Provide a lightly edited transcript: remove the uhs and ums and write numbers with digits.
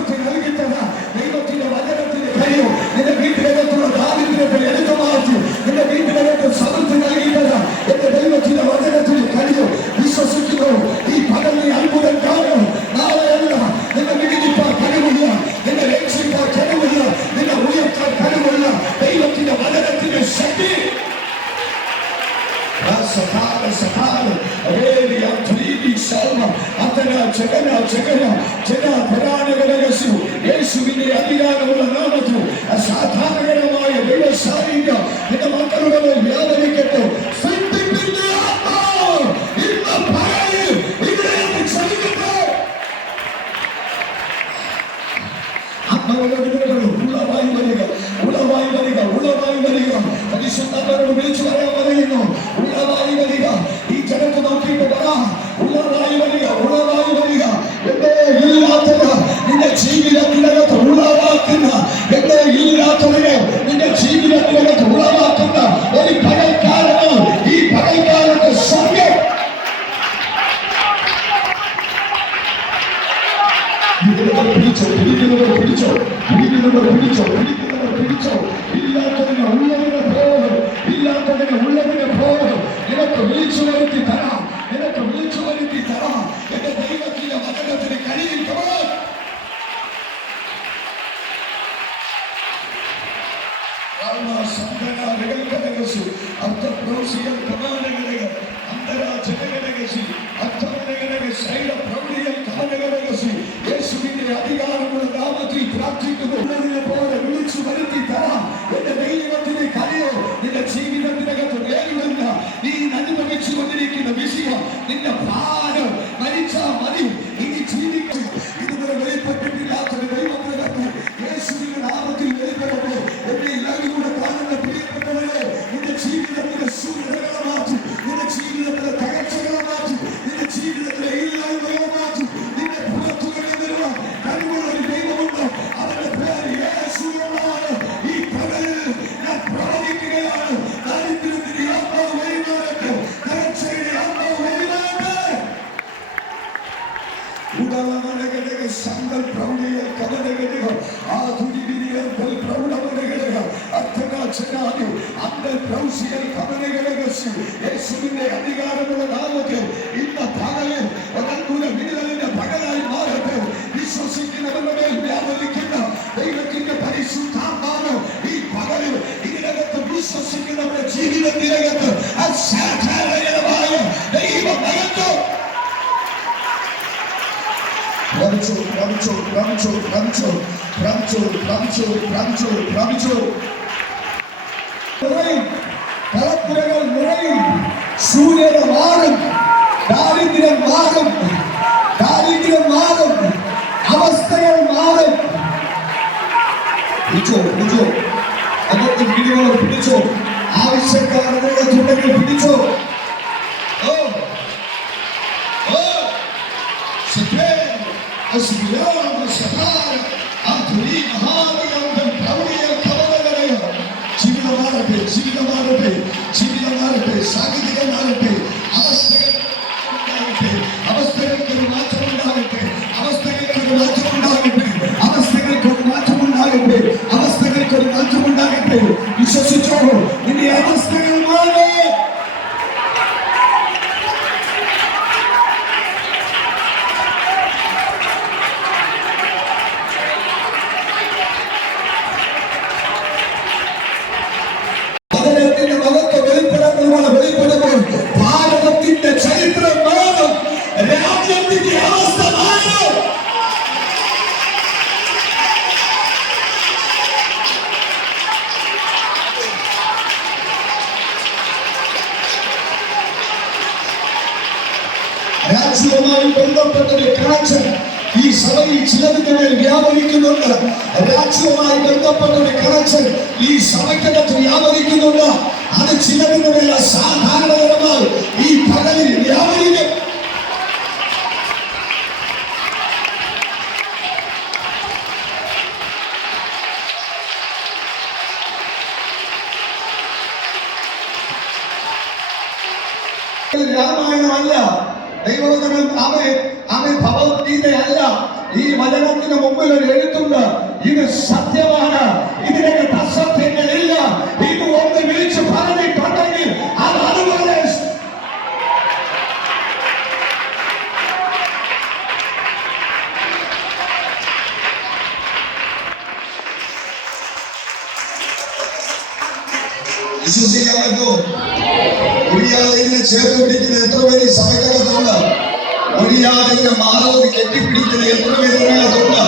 സമൃദ്ധി നൽകിത്തന്ന ദൈവത്തിന്റെ വചനത്തിന് കഴിയും. നിന്റെ വീട്ടിനകത്തുള്ള ദാരിദ്ര്യത്തെ എടുത്തു മാറ്റി നിന്റെ വീട്ടിനകത്ത് സമൃദ്ധി നൽകിത്തന്ന എന്റെ ദൈവത്തിന്റെ വചനത്തിന് കഴിയും. വിശ്വസിക്കുന്നു. ഈ പകൽ അത്ഭുതം കാണും. നാളെയല്ല നിന്നെ വിടിപ്പാൻ കഴിവില്ല, നിന്നെ രക്ഷിക്കാൻ കഴിവില്ല, നിന്നെ ഉയർത്താൻ കഴിവില്ല. ദൈവത്തിന്റെ വചനത്തിന്റെ ശക്തി യേശുവിന്റെ അധികാരമുള്ള നാമത്തിൽ അസാധാരണമായ ദൈവസാന്നിധ്യം നിന്റെ മക്കളുടെ മേൽ വ്യാപരിക്കട്ടെ. പരിശുദ്ധരോട് വിളിച്ചു പറയാൻ പറയുന്നു, ഉള്ളതായി വരിക. ഈ ജനത്തെ നോക്കിയിട്ട് പറ, ഉള്ളതായി വരിക, ഉള്ളതായി വരിക. എന്റെ ഇല്ലാത്തത് നിന്റെ ജീവിതത്തിനകത്ത് ഉളവാക്കുന്ന, എന്റെ ഇല്ലാത്തതിനെ നിന്റെ ജീവിതത്തിനകത്ത് ഉളവാക്കുന്ന ഒരു പകൽക്കാലമാണ് ഈ പകൽക്കാലത്തെ സമയം. പിടിച്ചോ, പിടിക്കുന്നവർ പിടിച്ചോ, പിടിക്കുന്നവർ പിടിച്ചോ, പിടിക്കുന്നവർ പിടിച്ചോ. ഇല്ലാത്തതിനെ ഉള്ളതിനെ പോകും, ഇല്ലാത്തതിനെ ഉള്ളതിനെ പോകും. നിനക്ക് വിളിച്ചു വരുത്തി തരാം, നിനക്ക് വിളിച്ചു വരുത്തി തരാം. എന്റെ ദൈവത്തിന്റെ വചനത്തിന് കഴിയും. യേശുവിന്റെ അധികാരമുള്ള നാമത്തിൽ പ്രാർത്ഥിക്കുന്നു. പോലെ വിളിച്ചു വരുത്തി തരാം. എന്റെ ദൈവത്തിന് കഴിയോ. നിന്റെ ജീവിതത്തിനകത്ത് വേഗമല്ല നീ അനുഭവിച്ചു കൊണ്ടിരിക്കുന്ന വിഷയം. നിന്റെ പ്രാണം മരിച്ചാൽ മതി. ഇനി ജീവിക്കും. ഇതുവരെ വെളിപ്പെട്ടിട്ടില്ലാത്തൊരു ദൈവത്തിനകത്ത് യേശുവിന്റെ നാമത്തിൽ വെളിപ്പെടുന്നു. എന്നെ ഇലവിലൂടെ കാണുന്ന പ്രിയപ്പെട്ടവരെ, നിന്റെ ജീവിതത്തിലെ ശൂന്യതകളെ മാറ്റി, നിന്റെ ജീവിതത്തിലെ തകർച്ചകളെ മാറ്റി, നിന്റെ ജീവിതത്തിലെ ഇല്ലായ്മകളെ മാറ്റി, നിന്റെ പുറത്തുകളിൽ വരുവാൻ കഴിവുള്ള ഒരു ദൈവമുണ്ട്. അവന്റെ പേര് യേശുവാണ്. ഈ പകലിൽ ഞാൻ പ്രവചിക്കുകയാണ്. ദാരിദ്ര്യത്തിന്റെ ആത്മാവ് വരുവാനുണ്ട്, തകർച്ചയുടെ ആത്മാവ് വരുവാനുണ്ട്. സങ്കൽ പ്രൗഢികൾ കവനകൾ ആധുനിക പ്രൗഢമനകൾ അർത്ഥനാചനാദി അന്തൽ പ്രൗഢികൾ കവനകൾ യേശുവിന്റെ അധികാരമുള്ള നാമത്തിൽ ഇന്ന് പകലിൽ ഒരത്ഭുത വിടുതലിന്റെ പകലായി മാറട്ടെ. വിശ്വസിക്കുന്നവരുടെ മേൽ വ്യാപരിക്കുന്ന ദൈവത്തിന്റെ പരിശുദ്ധാത്മാവ് ഈ പകലിൽ ഇതിനകത്ത് വിശ്വസിക്കുന്നവരുടെ ജീവിതത്തിനകത്ത് അസാധാരണമായ ദൈവം നൽകുന്നു. കളപ്പുരകൾ നിറയും, ശൂന്യത മാറും, ദാരിദ്ര്യം മാറും, ദാരിദ്ര്യം മാറും, അവസ്ഥകൾ മാറും. പിടിച്ചോ, പിടിച്ചോ, അന്നത്തെ വീടുകൾ പിടിച്ചോ. ആവശ്യക്കാരുണ്ടെങ്കിൽ പിടിച്ചോ. സാങ്കേതിക മാറട്ടെ, അവസ്ഥകൾക്കൊരു മാറ്റമുണ്ടാകട്ടെ, അവസ്ഥകൾക്കൊരു മാറ്റമുണ്ടാകട്ടെ, അവസ്ഥകൾക്കൊരു മാറ്റമുണ്ടാകട്ടെ, അവസ്ഥകൾക്കൊരു മാറ്റമുണ്ടാകട്ടെ. വിശ്വസിച്ചോ, നിന്റെ അവസ്ഥകൾ മാറേ. വെളിപ്പെടുമ്പോൾ ഭാരതത്തിന്റെ ചരിത്രം മാറും, രാജ്യത്തിന്റെ അവസ്ഥ മാറും. രാജ്യവുമായി ബന്ധപ്പെട്ടൊരു കാഴ്ച ഈ സഭയിൽ ചിലതിന്റെ മേൽ വ്യാപരിക്കുന്നുണ്ട്. രാജ്യവുമായി ബന്ധപ്പെട്ടൊരു കാഴ്ച ഈ സഭയ്ക്കകത്ത് വ്യാപരിക്കുന്നുണ്ട്. അത് ചിലതിന്റെ മേൽ അസാധാരണപരമായി ഈ പകലിൽ വ്യാപരിക്കും. രാമായണമല്ല, ദൈവവചനം ഭഗവത്ഗീതയല്ല, ഈ വചനത്തിന് മുമ്പിൽ ഒരു എഴുത്തുണ്ട്. ഇത് സത്യമാണ്, ഇതിനകത്ത് അസത്യങ്ങളില്ല. ഇത് ഒന്ന് വിളിച്ച് പറഞ്ഞിട്ടുണ്ടെങ്കിൽ അത് അതുപോലെ. വിശ്വസിക്കാൻ പറ്റുമോ? ഒഴിയാതെ ഇതിനെ ചേർത്ത് പിടിക്കുന്ന എത്ര പേര് സഭയ്ക്കകത്തുണ്ട്? ഒഴിയാതെ ഇതിനെ മാറാതെ കെട്ടിപ്പിടിക്കുന്ന എത്ര പേര് ഇതിനകത്തുണ്ട്?